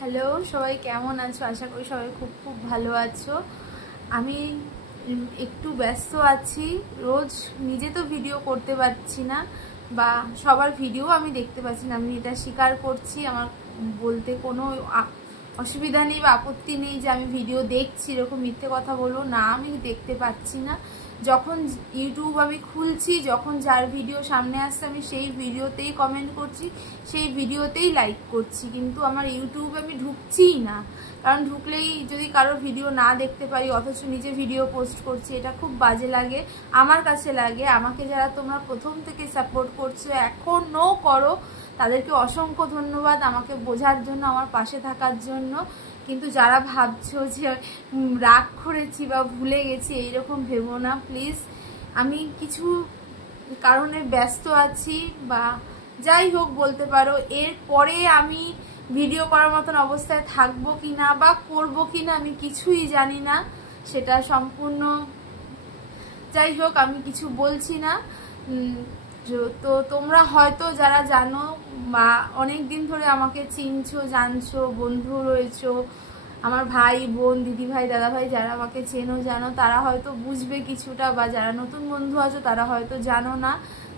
Hello, সবাই কেমন আছো? আশা করি সবাই খুব খুব ভালো আছো। আমি একটু ব্যস্ত আছি। রোজ নিজে তো ভিডিও করতে পারছি না, বা সবার ভিডিও আমি দেখতে পাচ্ছি না, আমি এটা স্বীকার করছি। আমার বলতে কোনো অসুবিধা নেই বা আপত্তি নেই যে আমি ভিডিও দেখছি, এরকম মিথ্যে কথা বলবো না। আমি দেখতে পাচ্ছি না। যখন ইউটিউব আমি খুলছি, যখন যার ভিডিও সামনে আসছে আমি সেই ভিডিওতেই কমেন্ট করছি, সেই ভিডিওতেই লাইক করছি, কিন্তু আমার ইউটিউবে আমি ঢুকছিই না। কারণ ঢুকলেই যদি কারোর ভিডিও না দেখতে পারি, অথচ নিজে ভিডিও পোস্ট করছি, এটা খুব বাজে লাগে, আমার কাছে লাগে। আমাকে যারা তোমরা প্রথম থেকে সাপোর্ট করছো, এখনও করো, তাদেরকে অসংখ্য ধন্যবাদ আমাকে বোঝার জন্য, আমার পাশে থাকার জন্য। কিন্তু যারা ভাবছো যে রাগ করেছি বা ভুলে গেছি, এইরকম ভেবো না প্লিজ। আমি কিছু কারণে ব্যস্ত আছি, বা যাই হোক বলতে পারো। এরপরে আমি ভিডিও করার মতন অবস্থায় থাকবো কিনা বা করবো কিনা আমি কিছুই জানি না, সেটা সম্পূর্ণ। যাই হোক, আমি কিছু বলছি না। তো তোমরা হয়তো যারা জানো বা অনেক দিন ধরে আমাকে চিনছো, জানছো, বন্ধু রয়েছো, আমার ভাই বোন, দিদি ভাই, দাদা ভাই, যারা আমাকে চেনো জানো, তারা হয়তো বুঝবে কিছুটা, বা যারা নতুন বন্ধু আছো তারা হয়তো জানো না।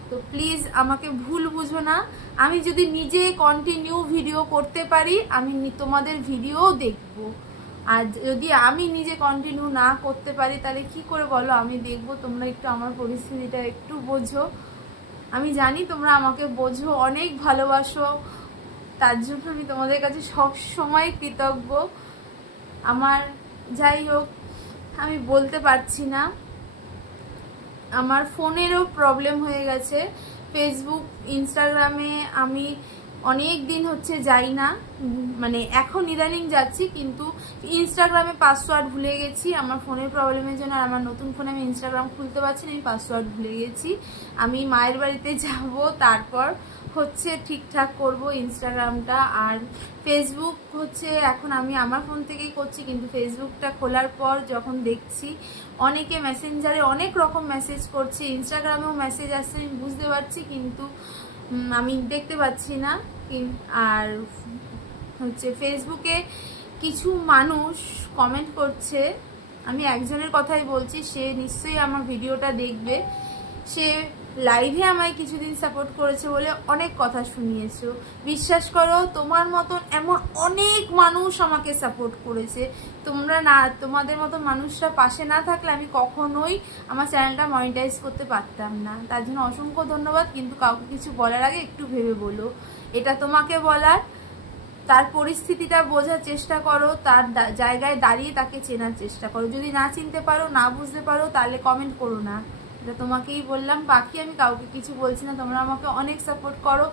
তো প্লিজ আমাকে ভুল বুঝো না। আমি যদি নিজে কন্টিনিউ ভিডিও করতে পারি, আমি তোমাদের ভিডিও দেখবো। আর যদি আমি নিজে কন্টিনিউ না করতে পারি, তাহলে কি করে বলো আমি দেখবো? তোমরা একটু আমার পরিস্থিতিটা একটু বোঝো। আমি জানি তোমরা আমাকে বোঝো, অনেক ভালোবাসো, তার জন্য আমি তোমাদের কাছে সব সময় কৃতজ্ঞ। আমার যাই হোক, আমি বলতে পারছি না। আমার ফোনেরও প্রবলেম হয়ে গেছে। ফেসবুক, ইনস্টাগ্রামে আমি অনেক দিন হচ্ছে যাই না, মানে এখন ইদানিং যাচ্ছি, কিন্তু ইনস্টাগ্রামে পাসওয়ার্ড ভুলে গেছি আমার ফোনের প্রবলেমের জন্য। আর আমার নতুন ফোনে আমি ইনস্টাগ্রাম খুলতে পারছি না, আমি পাসওয়ার্ড ভুলে গেছি। আমি মায়ের বাড়িতে যাব, তারপর হচ্ছে ঠিকঠাক করব ইনস্টাগ্রামটা। আর ফেসবুক হচ্ছে এখন আমি আমার ফোন থেকেই করছি, কিন্তু ফেসবুকটা খোলার পর যখন দেখছি অনেকে মেসেঞ্জারে অনেক রকম মেসেজ করছে, ইনস্টাগ্রামেও মেসেজ আসছে, আমি বুঝতে পারছি, কিন্তু আমি দেখতে পাচ্ছি না। আর হচ্ছে ফেসবুকে কিছু মানুষ কমেন্ট করছে, আমি একজনের কথাই বলছি, সে নিশ্চয়ই আমার ভিডিওটা দেখবে। সে লাইভে আমায় কিছুদিন সাপোর্ট করেছে বলে অনেক কথা শুনিয়েছো। বিশ্বাস করো, তোমার মতন এমন অনেক মানুষ আমাকে সাপোর্ট করেছে। তোমরা না, তোমাদের মতো মানুষরা পাশে না থাকলে আমি কখনোই আমার চ্যানেলটা মনিটাইজ করতে পারতাম না। তার জন্য অসংখ্য ধন্যবাদ। কিন্তু কাউকে কিছু বলার আগে একটু ভেবে বলো। এটা তোমাকে বলার, তার পরিস্থিতিটা বোঝার চেষ্টা করো, তার জায়গায় দাঁড়িয়ে তাকে চেনার চেষ্টা করো। যদি না চিনতে পারো, না বুঝতে পারো, তাহলে কমেন্ট করো না। এটা তোমাকেই বললাম, বাকি আমি কাউকে কিছু বলছি না। তোমরা আমাকে অনেক সাপোর্ট করো,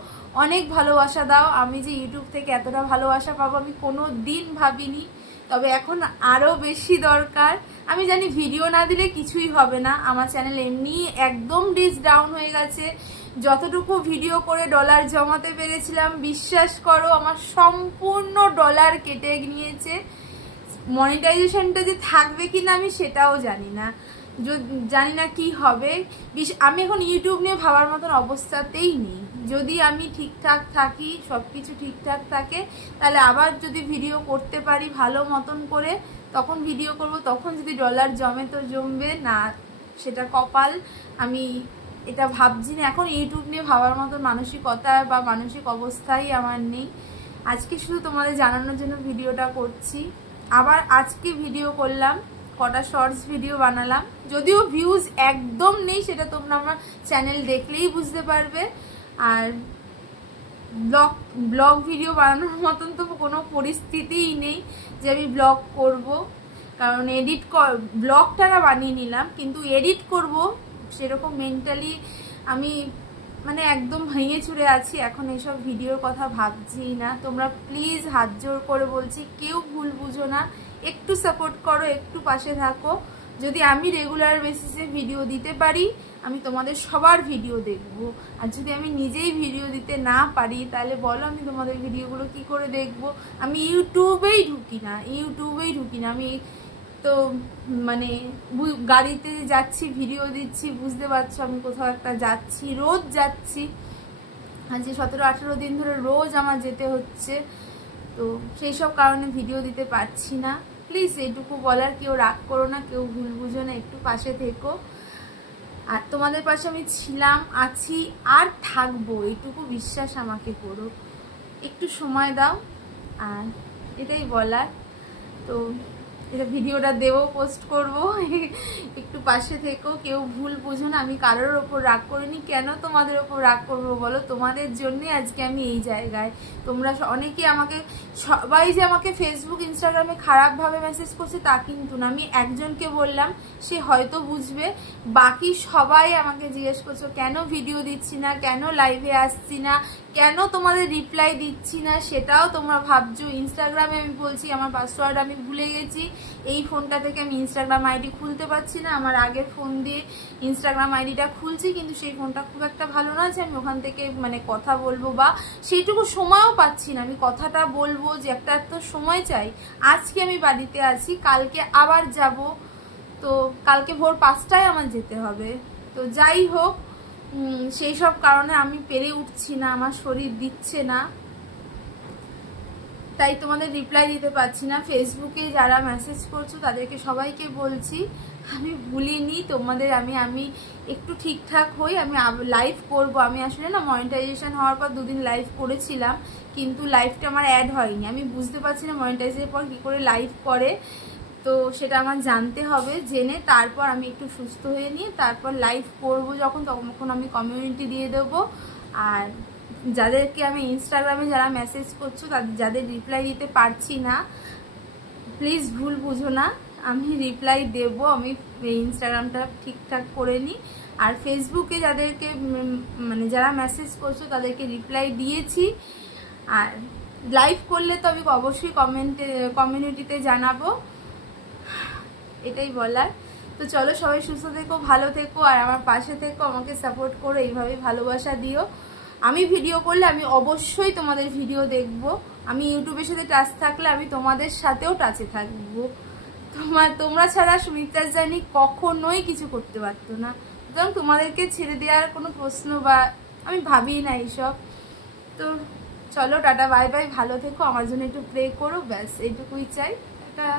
অনেক ভালোবাসা দাও। আমি যে ইউটিউব থেকে এতটা ভালোবাসা পাবো আমি কোনো দিন ভাবিনি, তবে এখন আরও বেশি দরকার। আমি জানি ভিডিও না দিলে কিছুই হবে না, আমার চ্যানেল এমনি একদম ডিস ডাউন হয়ে গেছে। যতটুকু ভিডিও করে ডলার জমাতে পেরেছিলাম, বিশ্বাস করো আমার সম্পূর্ণ ডলার কেটে নিয়েছে। মনিটাইজেশনটা যে থাকবে কিনা আমি সেটাও জানি না, জানি না কি হবে। আমি এখন ইউটিউব নিয়ে ভাবার মতন অবস্থাতেই নেই। যদি আমি ঠিকঠাক থাকি, সব কিছু ঠিকঠাক থাকে, তাহলে আবার যদি ভিডিও করতে পারি ভালো মতন করে, তখন ভিডিও করব। তখন যদি ডলার জমে তো জমবে, না সেটা কপাল। আমি এটা ভাবছি না, এখন ইউটিউব নিয়ে ভাবার মতন মানসিকতা বা মানসিক অবস্থাই আমার নেই। আজকে শুধু তোমাদের জানানোর জন্য ভিডিওটা করছি। আবার আজকে ভিডিও করলাম, কটা শর্টস ভিডিও বানালাম, যদিও ভিউজ একদম নেই, সেটা তোমরা আমার চ্যানেল দেখলেই বুঝতে পারবে। আর ব্লগ ভিডিও বানানোর মতন তো কোনো পরিস্থিতিই নেই যে আমি ব্লগ করব, কারণ ব্লগটা বানিয়ে নিলাম, কিন্তু এডিট করব সেরকম মেন্টালি আমি মানে একদম ভেঙে চুরে আছি। এখন এইসব ভিডিওর কথা ভাবছি না। তোমরা প্লিজ হাত জোর করে বলছি, কেউ ভুল বুঝো না, একটু সাপোর্ট করো, একটু পাশে থাকো। যদি আমি রেগুলার বেসিসে ভিডিও দিতে পারি, আমি তোমাদের সবার ভিডিও দেখব। আর যদি আমি নিজেই ভিডিও দিতে না পারি, তাহলে বলো আমি তোমাদের ভিডিওগুলো কি করে দেখব? আমি ইউটিউবেই ঢুকি না। আমি তো মানে গাড়িতে যাচ্ছি, ভিডিও দিচ্ছি, বুঝতে পারছো আমি কোথাও একটা যাচ্ছি, রোজ যাচ্ছি। আজ 17-18 দিন ধরে রোজ আমার যেতে হচ্ছে। তো সেই সব কারণে ভিডিও দিতে পারছি না। প্লিজ এইটুকু বলার, কেউ রাগ করো না, কেউ ভুল বুঝো না, একটু পাশে থেকো। আর তোমাদের পাশে আমি ছিলাম, আছি আর থাকবো, এইটুকু বিশ্বাস আমাকে করো। একটু সময় দাও, আর এটাই বলার। তো এটা ভিডিওটা দেবো, পোস্ট করব, একটু পাশে থেকো, কেউ ভুল বুঝো না। আমি কারোর ওপর রাগ করিনি, কেন তোমাদের ওপর রাগ করবো বলো? তোমাদের জন্যে আজকে আমি এই জায়গায়। তোমরা অনেকেই আমাকে, সবাই যে আমাকে ফেসবুক ইনস্টাগ্রামে খারাপভাবে মেসেজ করছে তা কিন্তু না। আমি একজনকে বললাম, সে হয়তো বুঝবে, বাকি সবাই আমাকে জিজ্ঞেস করছো কেন ভিডিও দিচ্ছি না, কেন লাইভে আসছি না, কেন তোমাদের রিপ্লাই দিচ্ছি না, সেটাও তোমরা ভাবছো। ইনস্টাগ্রামে আমি বলছি আমার পাসওয়ার্ড আমি ভুলে গেছি, এই ফোনটা থেকে আমি ইনস্টাগ্রাম আইডি খুলতে পারছি না। আমার আগের ফোন দিয়ে ইনস্টাগ্রাম আইডিটা খুলছি, কিন্তু সেই ফোনটা খুব একটা ভালো না যে আমি ওখান থেকে মানে কথা বলবো, বা সেইটুকু সময়ও পাচ্ছি না। আমি কথাটা বলবো যে একটা তো সময় চাই। আজকে আমি বাড়িতে আছি, কালকে আবার যাব, তো কালকে ভোর 5টায় আমার যেতে হবে। তো যাই হোক, সেই সব কারণে আমি পেরে উঠছি না, আমার শরীর দিচ্ছে না, তাই তোমাদের রিপ্লাই দিতে পারছি না। ফেসবুকে যারা মেসেজ করছো তাদেরকে সবাইকে বলছি আমি ভুলিনি তোমাদের। আমি একটু ঠিকঠাক হই, আমি লাইভ করব। আমি আসলে না মনিটাইজেশন হওয়ার পর 2 দিন লাইভ করেছিলাম, কিন্তু লাইভটা আমার অ্যাড হয়নি। আমি বুঝতে পারছি না মনিটাইজের পর কী করে লাইভ করে, তো সেটা আমার জানতে হবে। জেনে তারপর আমি একটু সুস্থ হয়ে নিয়ে তারপর লাইভ করব যখন, তখন আমি কমিউনিটি দিয়ে দেবো। আর যাদেরকে আমি ইনস্টাগ্রামে যারা মেসেজ করছো, যাদের রিপ্লাই দিতে পারছি না, প্লিজ ভুল বুঝো না, আমি রিপ্লাই দেব। আমি ইনস্টাগ্রামটা ঠিকঠাক করে নিই। আর ফেসবুকে যাদেরকে মানে যারা মেসেজ করছো তাদেরকে রিপ্লাই দিয়েছি। আর লাইভ করলে তো আমি অবশ্যই কমিউনিটিতে জানাবো, এটাই বলার। তো চলো, সবাই সুস্থ থেকো, ভালো থেকো, আর আমার পাশে থেকো, আমাকে সাপোর্ট করো, এইভাবে ভালোবাসা দিও। আমি ভিডিও করলে আমি অবশ্যই তোমাদের ভিডিও দেখব। আমি ইউটিউবের সাথে টাচ থাকলে আমি তোমাদের সাথেও টাচে থাকবো। তোমরা ছাড়া সুমিত্রা জানি কখনোই কিছু করতে পারতো না, সুতরাং তোমাদেরকে ছেড়ে দেওয়ার কোনো প্রশ্ন বা আমি ভাবি না এইসব। তো চলো, টাটা, বাই বাই, ভালো থেকো, আমার জন্য একটু প্রে করো, ব্যাস এইটুকুই চাই। টাটা।